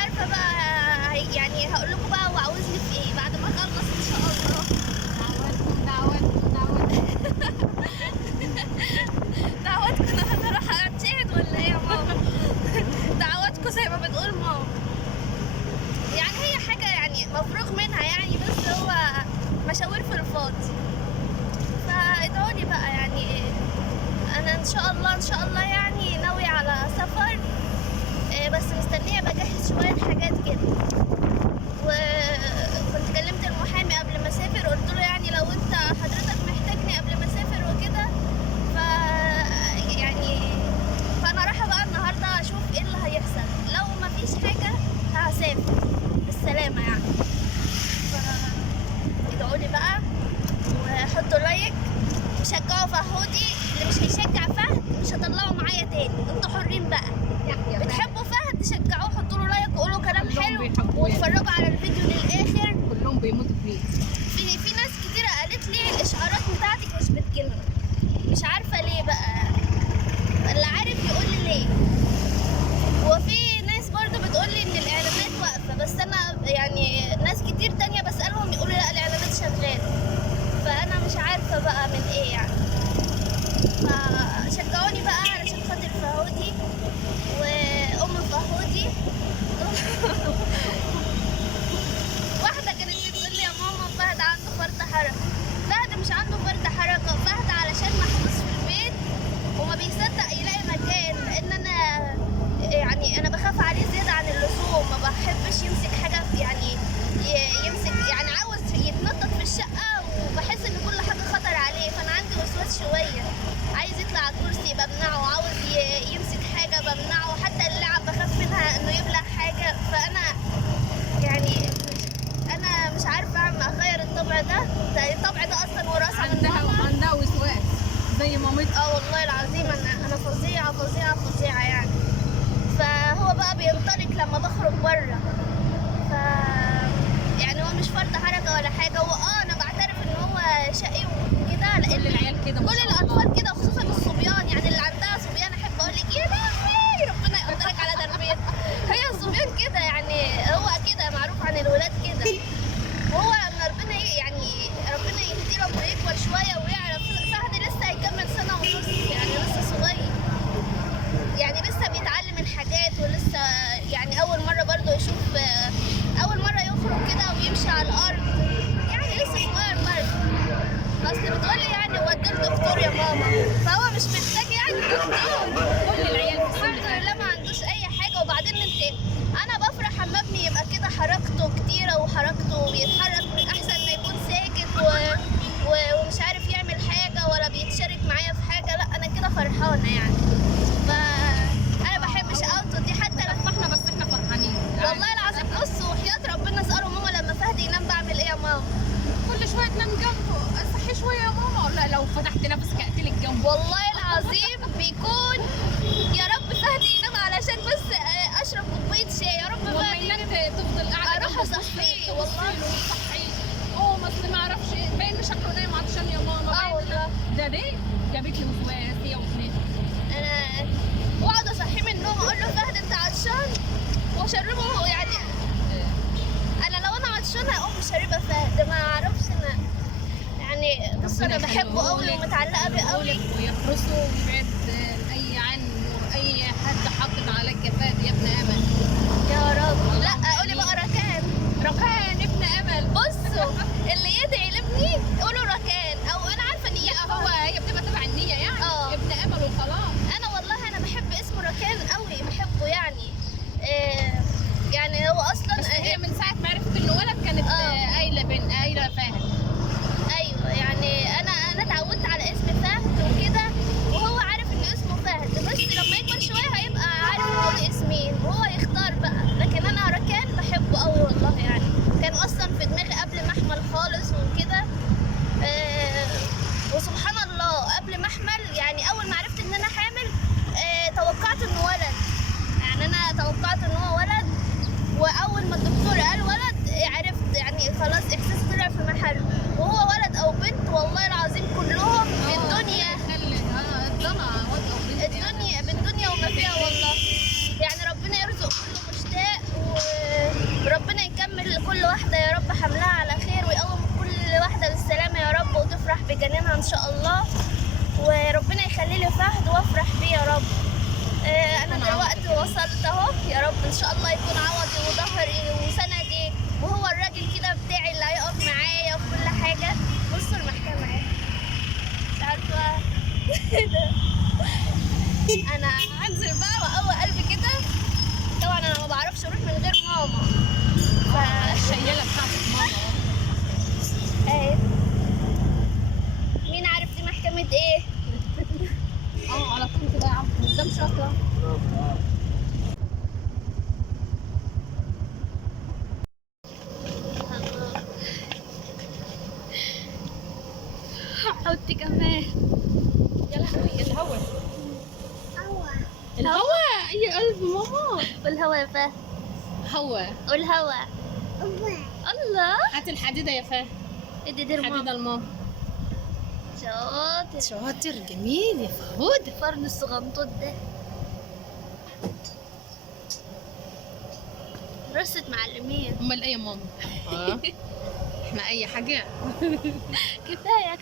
عارفه بقى يعني هقول لكم بقى هو عاوزني في ايه بعد ما اخلص ان شاء الله. دعواتكم انا راح اتشهد ولا ايه يا ماما؟ دعواتكم زي ما بتقول ماما. يعني هي حاجه يعني مفروغ منها يعني، بس هو مشاوير في الفاضي. فادعوني بقى يعني. انا ان شاء الله يعني ناويه على سفر، بس مستنيه بجهز شويه حاجات كده. وكنت كلمت المحامي قبل ما اسافر، قلت له يعني لو انت حضرتك محتاجني قبل ما اسافر وكده، ف يعني فانا رايحه بقى النهارده اشوف ايه اللي هيحصل. لو ما فيش حاجه هسافر بالسلامه يعني. ادعولي بقى وحطوا لايك وشجعوا فهودي. اللي مش هيشجع فهد مش هطلعه معايا تاني، انتوا حرين بقى. بتحبوا فهد شجعوه، حطوا له لايك وقولوا كلام حلو واتفرجوا على الفيديو للاخر. كلهم بيموتوا فيه. في ناس كتيره قالت لي الاشعارات بتاعتك مش بتجيلنا، مش عارفه ليه بقى. اللي عارف يقول لي ليه. وفي ناس برضو بتقول لي ان الاعلانات واقفه، بس انا يعني ناس كتير تانية بسالهم يقولوا لا الاعلانات شغاله. فانا مش عارفه بقى من ايه يعني. فشجعوني بقى علشان خاطر فهودي وام فهودي. واحده كانت بتقول لي يا ماما فهد عنده فرط حركه. فهد مش عنده فرط حركه، فهد علشان محبوس في البيت وما بيصدق يلاقي مكان. لان انا يعني انا بخاف عليه زياده عن اللزوم، ما بحبش يمسك حاجه يعني يمسك يعني عاوز يتنطط في الشقه، وبحس ان كل حاجه خطر عليه. فانا عندي وسواس شويه، عايز يطلع على الكرسي بمنعه، عاوز يمسك حاجه بمنعه، حتى اللعب بخاف منها انه يبلع حاجه. فانا يعني انا مش عارفه اغير الطبع ده. الطبع ده اصلا وراثه من ماما. عندها وسواس زي مامتها. والله العظيم انا فظيعه فظيعه فظيعه يعني. فهو بقى بينطلق لما بخرج بره. ف يعني هو مش فرط حركه ولا حاجه. هو انا بعترف ان هو شقي وكده، لان كل العيال كده كل الاطفال كده، وخصوصا الصبيان. يعني اللي عندها صبيان احب اقول لك يا لهوي ربنا يقدرك على تربيتها. هي الصبيان كده يعني، هو كده معروف عن الولاد كده. وهو لما ربنا يعني ربنا يهديه لما يكبر شويه ويعرف. فهد لسه هيكمل سنه ونص يعني، لسه صغير يعني، لسه بيتعلم الحاجات ولسه يعني اول مره برضه يشوف، اول مره يخرج كده ويمشي على الارض يعني، لسه صغير برضه. اصل بتقولي يعني وديه الدكتور يا ماما، فهو مش محتاج يعني دكتور. كل العيال في السن الحمد لله ما عندوش اي حاجه. وبعدين انا بفرح اما ابني يبقى كده حركته كتيره وحركته بيتحرك، احسن ما يكون ساكت ومش عارف يعمل حاجه ولا بيتشارك معايا في حاجه. لا انا كده فرحانه يعني. انا بحب شقاوته دي حتى احنا بس احنا فرحانين. والله العظيم. بصوا وحياة ربنا اسألوا ماما لما فهد ينام بعمل ايه يا ماما. كل شويه تنام جنبه، صحي شويه يا ماما، ولا لو فتحت نفسك اقتلك جنبه. والله العظيم بيكون يا رب فهد ينام علشان بس اشرب كوبايه شاي. يا رب والله فهد ينام انك تفضل قاعده اروح اصحيه والله. صحي. اصل ما اعرفش باين شكله نايم عطشان يا ماما. والله ده جابت لي وسواس هي واثنين. انا واقعد اصحيه من النوم اقول له فهد انت عطشان واشربه يعني. انا لو انا عطشانه اقوم شاربه فهد. ما اعرفش انا يعني. بص انا بحبه قوي ومتعلقه بيه قوي. ويحرسه ويبعد اي عنه اي حد حاطط عليك فهد يا ابن امل. يا رب. لا قولي بقى ركان. ركان ابن امل. بصوا اللي يدعي لابني قولوا ركان. او انا عارفه نيته. هي بتبقى تبع النيه يعني. ابن امل وخلاص. انا والله انا بحب اسمه ركان قوي، بحبه يعني. يعني هو اصلا بس هي من ساعه ما عرفت انه ولد كانت قايله فهد. ايوه يعني انا اتعودت على اسم فهد وكده، وهو عارف ان اسمه فهد. بس لما يكبر شويه هيبقى عارف هو ليه اسمين وهو يختار بقى. لكن انا ان شاء الله، وربنا يخلي لي فهد وافرح بيه يا رب. انا دلوقتي وصلت اهو، يا رب ان شاء الله يكون عوضي وظهري وسندي، وهو الراجل كده بتاعي اللي هيقف معايا في كل حاجه. بصوا المحكمه اهي، مش عارفه انا هنزل بقى واقوي قلبي كده. طبعا انا ما بعرفش اروح من غير ماما. الشياله بتاعتك ماما اهي. مين عارف دي محكمه ايه؟ على طول كده يا عم قدام شاطره. حطي كمان. يا لهوي الهوا هوا الهوا يا قلب ماما. والهوا يا فهد، هوا والهوا الله. هات الحديده يا فهد. ادي دير حديده ماما. الماما. شاطر شاطر جميل يا فهود. فرن الصغنطوط ده رصة معلمين. امال ايه يا ماما؟ احنا اي حاجه. كفاية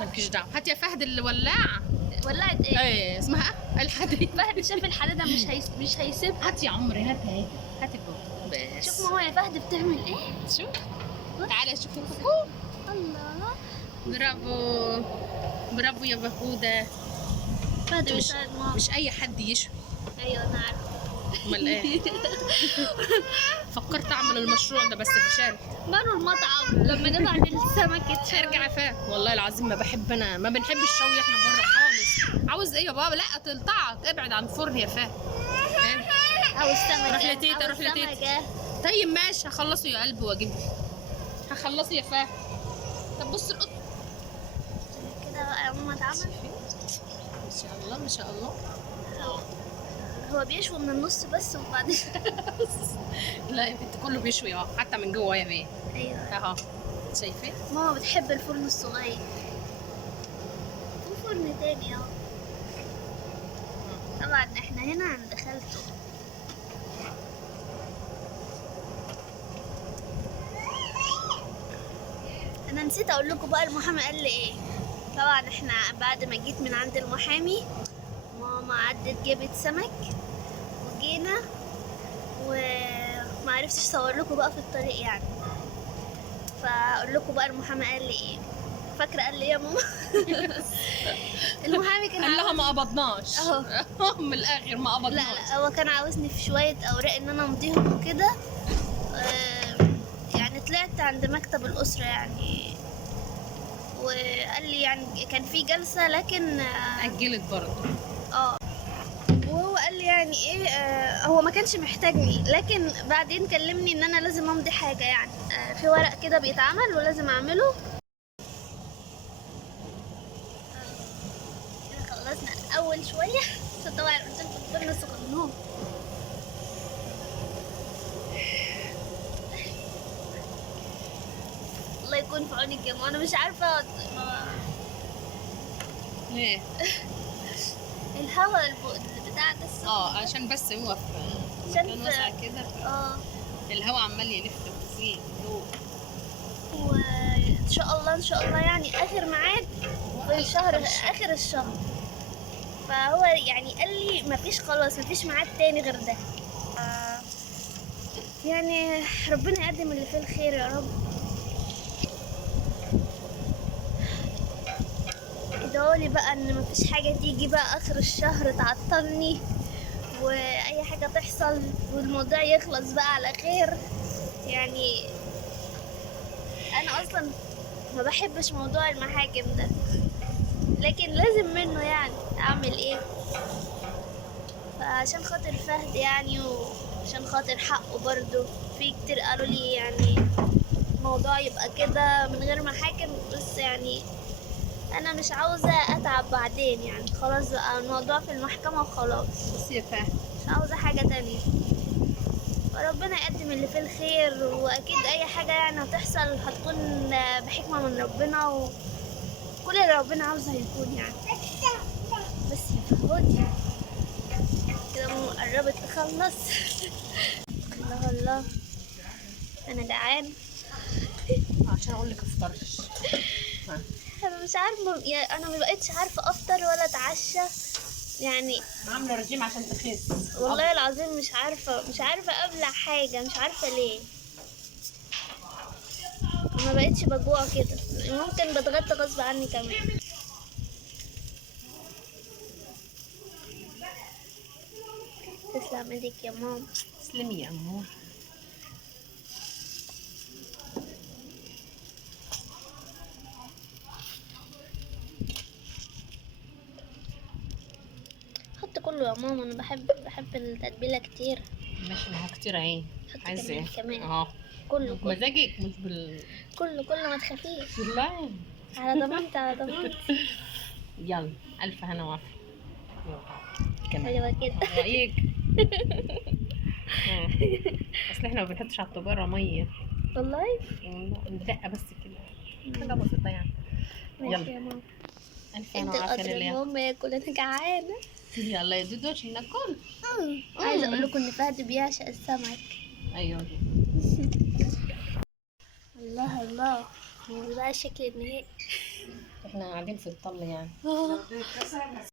مالكيش دعوه. هات يا فهد الولاعه. ولعت ايه؟ ايه اسمها الحديد. فهد شاف الحديدة مش هيسيبها. هات يا عمري هات اهي. هات الجو بس. شوف ماما يا فهد بتعمل ايه؟ شوف تعالى شوف الله برافو برافو يا فهوده. فهد مش بيساعد ماما. مش اي حد يشوي. ايوه انا عارفة. امال ايه؟ فكرت اعمل المشروع ده بس فشلت. ماله المطعم لما نبعت السمك ارجع يا فهد. والله العظيم ما بنحب الشوي احنا بره خالص. عاوز ايه يا بابا؟ لا تلطعك. ابعد عن الفرن يا فهد. او السمكة. روح لتيتا روح لتيتا. طيب ماشي هخلصه يا قلبي واجيب. هخلصه يا فهد. طب بص القط كده بقى يا ماما اتعمل. ما شاء الله ما شاء الله. هو بيشوي من النص بس وبعدين لا يا بنت كله بيشوي اهو حتى من جوه يا بيه. ايوه اهو شايفين؟ ماما بتحب الفرن الصغير. في فرن تاني اهو. طبعا احنا هنا عند خالته. انا نسيت اقول لكم بقى المحامي قال لي ايه. طبعا احنا بعد ما جيت من عند المحامي ماما عدت جابت سمك وجينا، وما عرفتش اصور لكم بقى في الطريق يعني. فاقول لكم بقى المحامي قال لي ايه. فاكره قال لي ايه يا ماما؟ المحامي كان قال لها ما قبضناش. اهو من الاخر ما قبضناش. لا هو كان عاوزني في شويه اوراق ان انا امضيهم وكده. يعني طلعت عند مكتب الاسره يعني، وقال لي يعني كان في جلسه لكن اجلت برضه. وهو قال لي يعني ايه هو ما كانش محتاجني، لكن بعدين كلمني ان انا لازم امضي حاجه يعني في ورق كده بيتعمل ولازم اعمله. كده خلصنا اول شويه عشان طبعا قلت لكم الفرن صغنون. الله يكون في عونك يا ماما. انا مش عارفه ليه؟ الهواء بتاع ده السخن. عشان بس هو في عشان مكان واسع كده. الهواء عمال يلف فيه. وان شاء الله يعني اخر ميعاد في الشهر، اخر الشهر. فهو يعني قال لي مفيش خلاص مفيش ميعاد تاني غير ده. يعني ربنا يقدم اللي فيه الخير يا رب. ادعولي بقى ان مفيش حاجه تيجي بقى اخر الشهر تعطلني، واي حاجه تحصل والموضوع يخلص بقى على خير. يعني انا اصلا ما بحبش موضوع المحاكم ده، لكن لازم منه يعني اعمل ايه. فعشان خاطر فهد يعني وعشان خاطر حقه برضه. في كتير قالوا لي يعني الموضوع يبقى كده من غير محاكم، بس يعني انا مش عاوزه اتعب بعدين يعني. خلاص بقى الموضوع في المحكمه وخلاص. بس يا فهد مش عاوزه حاجه تانية. فربنا يقدم اللي فيه الخير، واكيد اي حاجه يعني هتحصل هتكون بحكمه من ربنا، وكل اللي ربنا عاوزه هيكون يعني. بس يا فهود كده قربت تخلص. الله الله انا جعان. عشان اقول لك افطرش. انا مش عارفه يعني، انا ما بقتش عارفه افطر ولا اتعشى يعني. عامله رجيم عشان تخس. والله العظيم مش عارفه ابلع حاجه، مش عارفه ليه. ما بقتش بجوع كده، ممكن بتغدى غصب عني كمان. تسلم ايدك يا ماما. تسلمي يا امور. حط كله يا ماما، انا بحب التتبيله كتير. ماشي، ما هو كتير اهي. حط عايزه كمان ايه؟ كمان. اه. كله بمزاجك مش بال. كله ما تخافيش. والله. على ضمانتي على ضمانتي. يلا، الف هنا وعافيه. يلا. كمان. ايوه كده. رايك. اصل احنا ما بنحطش على الطباره ميه. والله ندقه بس كده. حاجه بسيطه يعني. ماشي يلا. يا ماما. الف هنا انت وعافيه القدر، لله. المهم ياكل، انا جعانه. يلا يا دودو عشان ناكل. عايزه اقول لكم ان فهد بيعشق السمك. ايوه. الله الله، ده بقى الشكل النهائي. احنا قاعدين في الطل يعني.